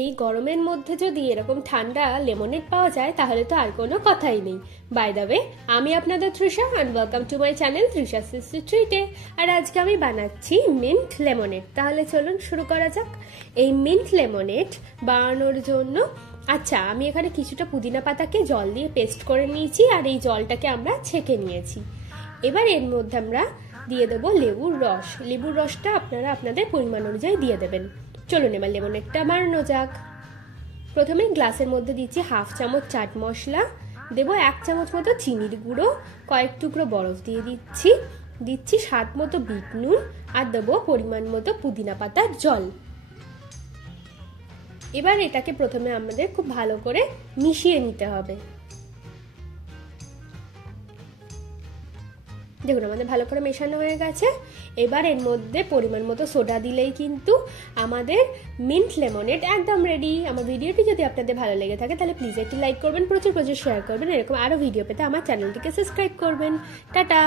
এই গরমের মধ্যে যদি এরকম ঠান্ডা লেমনেড পাওয়া যায় তাহলে তো আর কোনো কথাই নেই। বাই দ্য ওয়ে, আমি আপনাদের Trisha and welcome to my channel Trisha sister ট্রিটে। আর আজকে আমি বানাচ্ছি মিন্ট লেমনেড। তাহলে চলুন শুরু করা যাক। এই মিন্ট লেমনেড বানানোর জন্য আমি এখানে কিছুটা পুদিনা পাতাকে জল দিয়ে পেস্ট করে নিয়েছি, আর এই জলটাকে আমরা ছেঁকে নিয়েছি। এবার এর মধ্যে আমরা দিয়ে দেবো লেবুর রস। লেবুর রসটা আপনারা আপনাদের পরিমাণ অনুযায়ী দিয়ে দেবেন। চলুন এবার লেমনেডটা বানানো যাক। প্রথমে গ্লাসের মধ্যে দিচ্ছি হাফ চামচ চাট মশলা, দেবো 1 চামচ মতো চিনির গুঁড়ো, কয়েক টুকরো বরফ দিয়ে দিচ্ছি স্বাদ মতো বিট নুন, আর দেবো পরিমাণ মতো পুদিনা পাতার জল। এবার এটাকে প্রথমে আমাদের খুব ভালো করে মিশিয়ে নিতে হবে। দেখুন আমাদের ভালো করে মেশানো হয়ে গেছে। এবার এর মধ্যে পরিমাণ মতো সোডা দিলেই কিন্তু আমাদের মিন্ট লেমনেড একদম রেডি। আমার ভিডিওটি যদি আপনাদের ভালো লেগে থাকে তাহলে প্লিজ একটি লাইক করবেন, প্রচুর শেয়ার করবেন। এরকম আরো ভিডিও পেতে আমার চ্যানেলটিকে সাবস্ক্রাইব করবেন। টাটা।